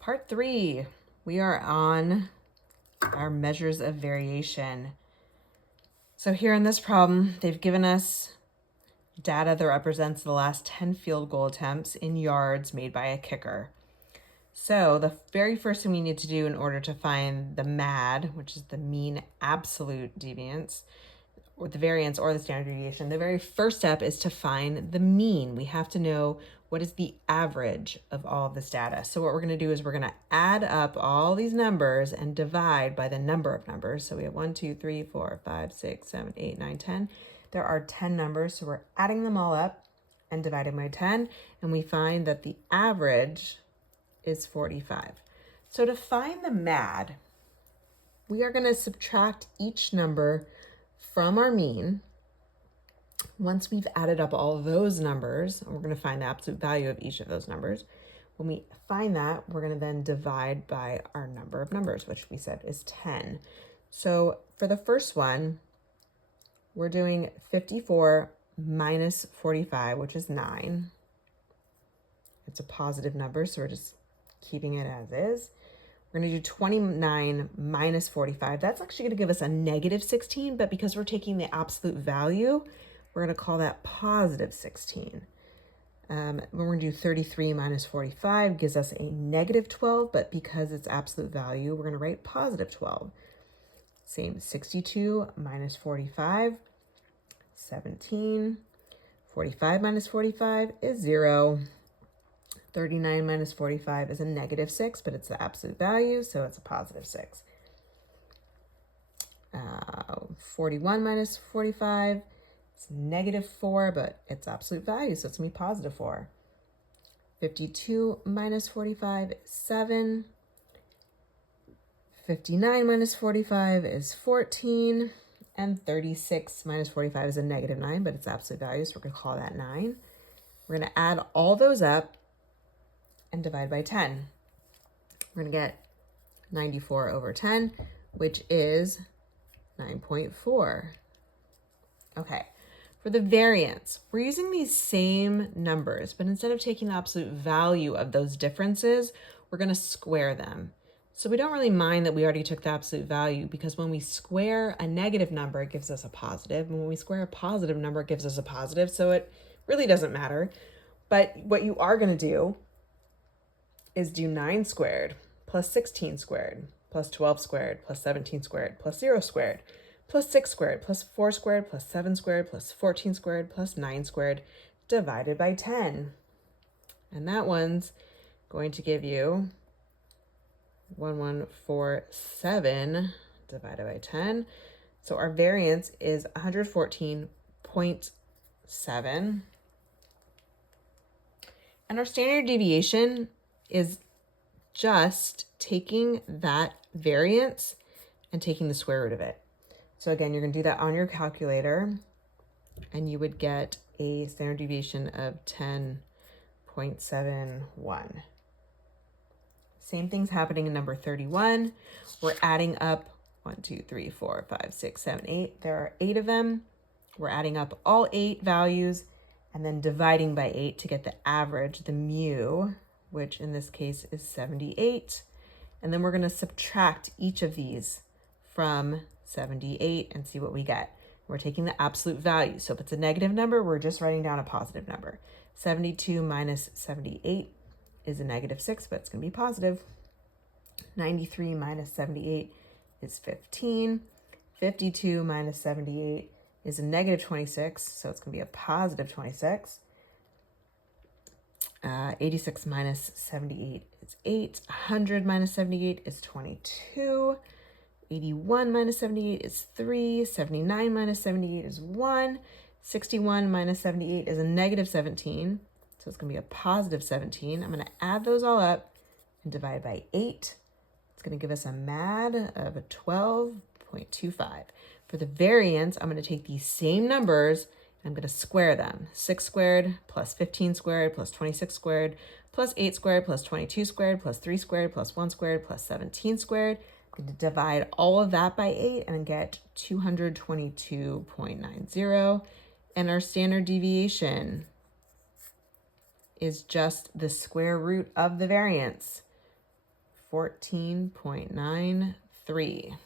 Part 3, we are on our measures of variation. So here in this problem, they've given us data that represents the last 10 field goal attempts in yards made by a kicker. So the very first thing we need to do in order to find the MAD, which is the mean absolute deviance, or the variance or the standard deviation, the very first step is to find the mean. We have to know what is the average of all of this data. So what we're going to do is we're going to add up all these numbers and divide by the number of numbers. So we have 1, 2, 3, 4, 5, 6, 7, 8, 9, 10. There are 10 numbers, so we're adding them all up and dividing by 10, and we find that the average is 45. So to find the MAD, we are going to subtract each number from our mean. Once we've added up all of those numbers, we're going to find the absolute value of each of those numbers. When we find that, we're going to then divide by our number of numbers, which we said is 10. So for the first one, we're doing 54 minus 45, which is 9. It's a positive number, so we're just keeping it as is. We're going to do 29 minus 45. That's actually going to give us a negative 16, but because we're taking the absolute value, we're going to call that positive 16. We're going to do 33 minus 45, gives us a negative 12, but because it's absolute value, we're going to write positive 12. Same, 62 minus 45, 17. 45 minus 45 is 0. 39 minus 45 is a negative 6, but it's the absolute value, so it's a positive 6. 41 minus 45, it's negative 4, but it's absolute value, so it's going to be positive 4. 52 minus 45 is 7. 59 minus 45 is 14. And 36 minus 45 is a negative 9, but it's absolute value, so we're going to call that 9. We're going to add all those up and divide by 10. We're going to get 94 over 10, which is 9.4. Okay, for the variance, we're using these same numbers, but instead of taking the absolute value of those differences, we're going to square them. So we don't really mind that we already took the absolute value, because when we square a negative number, it gives us a positive. And when we square a positive number, it gives us a positive. So it really doesn't matter. But what you are going to do is do 9 squared plus 16 squared plus 12 squared plus 17 squared plus 0 squared plus 6 squared plus 4 squared plus 7 squared plus 14 squared plus 9 squared divided by 10. And that one's going to give you 1147 divided by 10. So our variance is 114.7. And our standard deviation is just taking that variance and taking the square root of it. So again, you're going to do that on your calculator, and you would get a standard deviation of 10.71. Same thing's happening in number 31. We're adding up 1, 2, 3, 4, 5, 6, 7, 8. There are 8 of them. We're adding up all 8 values and then dividing by 8 to get the average, the mu, which in this case is 78. And then we're going to subtract each of these from 78 and see what we get. We're taking the absolute value. So if it's a negative number, we're just writing down a positive number. 72 minus 78 is a negative 6, but it's going to be positive. 93 minus 78 is 15. 52 minus 78 is a negative 26, so it's going to be a positive 26. 86 minus 78 is 8. 100 minus 78 is 22. 81 minus 78 is 3. 79 minus 78 is 1. 61 minus 78 is a negative 17. So it's going to be a positive 17. I'm going to add those all up and divide by 8. It's going to give us a MAD of a 12.25. For the variance, I'm going to take these same numbers and I'm going to square them. 6 squared plus 15 squared plus 26 squared plus 8 squared plus 22 squared plus 3 squared plus 1 squared plus 17 squared. I'm going to divide all of that by 8 and get 222.90. And our standard deviation is just the square root of the variance. 14.93.